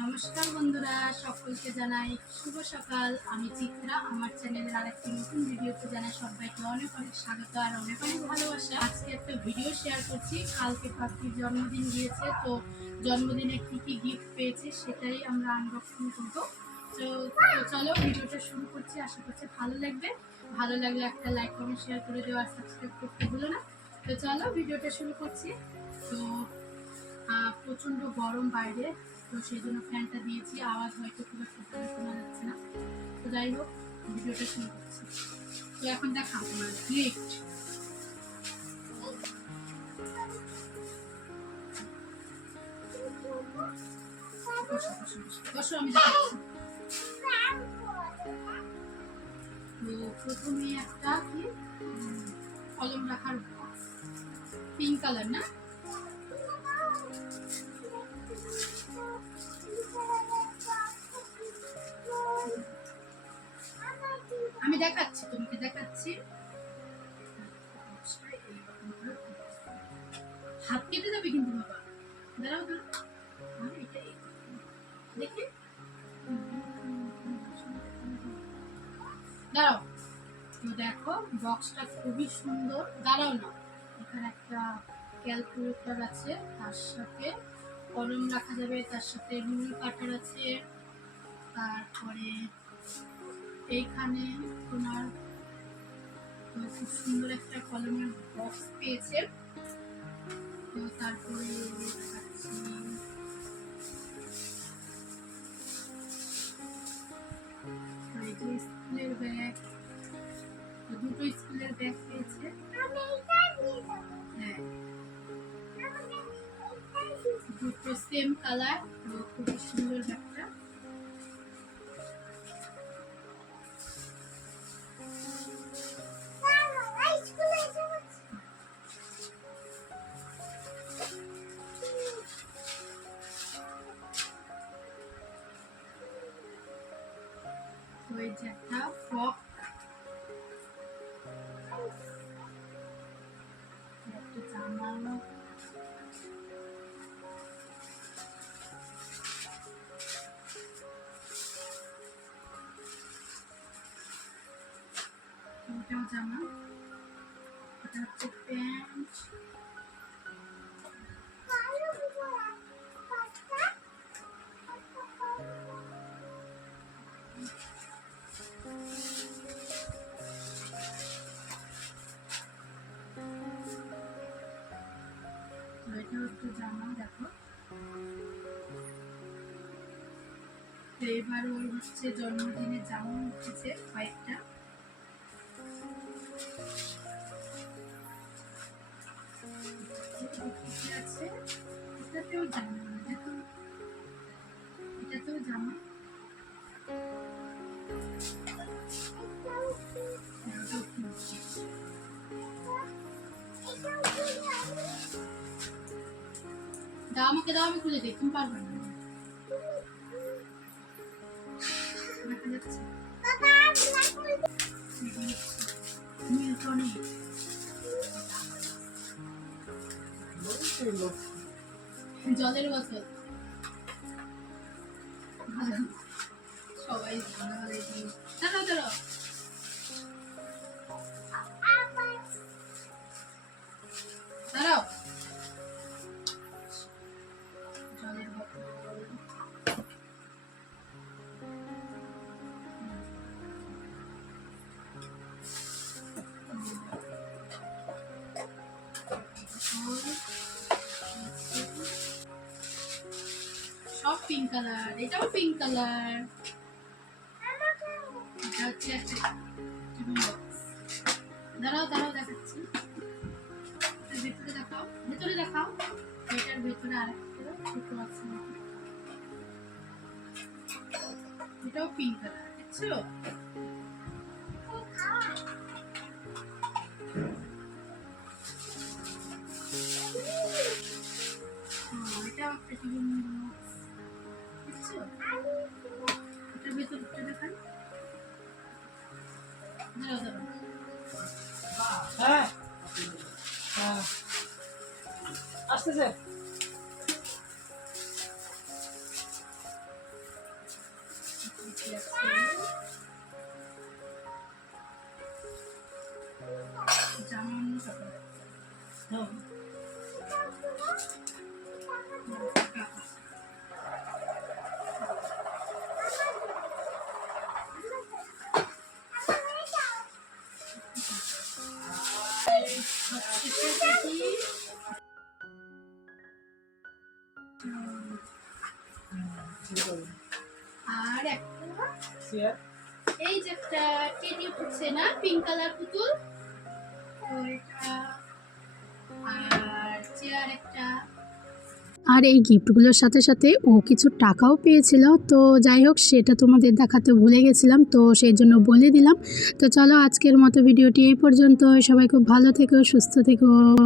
নমস্কার বন্ধুরা, সকলকে জানাই শুভ সকাল। আমি চিত্রা, আমার চ্যানেলের আরেকটি নতুন ভিডিওতে জানাই সবাইকে অনেক অনেক স্বাগত আর অনেক অনেক ভালোবাসা। আজকে একটা ভিডিও শেয়ার করছি। কালকে পাখির জন্মদিন গিয়েছে, তো জন্মদিনে কী কী গিফট পেয়েছে সেটাই আমরা আনবক্সিং করব। তো চলো ভিডিওটা শুরু করছি। আশা করছি ভালো লাগবে। ভালো লাগলে একটা লাইক কমেন্ট শেয়ার করে দেওয়া সাবস্ক্রাইব করতে ভুলো না। তো চলো ভিডিওটা শুরু করছি। তো প্রচণ্ড গরম বাইরে, তো সেই জন্য ফ্যানটা দিয়েছি। আওয়াজ হয়তো খুব একটা ভালো শোনা যাচ্ছে না। তো যাই হোক, ভিডিওটা শুরু করছি। তো এখন দেখা তোমার বসো, আমি তো প্রথমে একটা কি? কলম রাখার পিঙ্ক কালার না? দেখাচ্ছি, তোমাকে দেখাচ্ছি। হাত কেটে যাবে কিন্তু বাবা। দাঁড়াও দাঁড়াও। দেখি। দাঁড়াও। তো দেখো বক্সটা খুবই সুন্দর। দাঁড়াও না। এখানে একটা ক্যালকুলেটর আছে, তার সাথে কলম রাখা যাবে, তার সাথে রুল কাটার আছে। তারপরে এইখানে তোমার খুব সুন্দর একটা কলমের বক্স পেয়েছে। তো তারপরে স্কুলের ব্যাগ দুটো স্কুলের ব্যাগ পেয়েছে। হ্যাঁ। দুটো সেম কালার তো খুবই সুন্দর ব্যাগটা তো এই যে একটা ফ্রক জামা। এটা হচ্ছে প্যান্ট। তো এবার ওর হচ্ছে জন্মদিনে জামা উঠেছে কয়েকটা। এটাতেও এটাতেও। দাও আমাকে, দাও, আমি খুলে দিই তুমি পারবে না। দেখা যাচ্ছে। মিল্টনে জলের বোতল। সবাই দাঁড়াও দাঁড়াও। পিঙ্ক কালার এটাও পিঙ্ক কালার এটা হচ্ছে একটা দাঁড়াও দাঁড়াও, দেখাচ্ছি। ভেতরে দেখাও ভেতরে দেখাও। এটার ভেতরে আরেকটা ছোট আছে। এটাও পিঙ্ক কালার দেখছ? হ্যাঁ। হ্যাঁ। আসতেছে। জামানো আর একটা চেয়ার এই যে একটা টেডি উঠছে না পিঙ্ক কালার পুতুল তো এটা আর চেয়ার একটা আর এই গিফটগুলোর সাথে সাথে ও কিছু টাকাও পেয়েছিল। তো যাই হোক, সেটা তোমাদের দেখাতে ভুলে গেছিলাম, তো সেই জন্য বলে দিলাম। তো চলো আজকের মতো ভিডিওটি এই পর্যন্ত সবাই খুব ভালো থেকো, সুস্থ থেকো।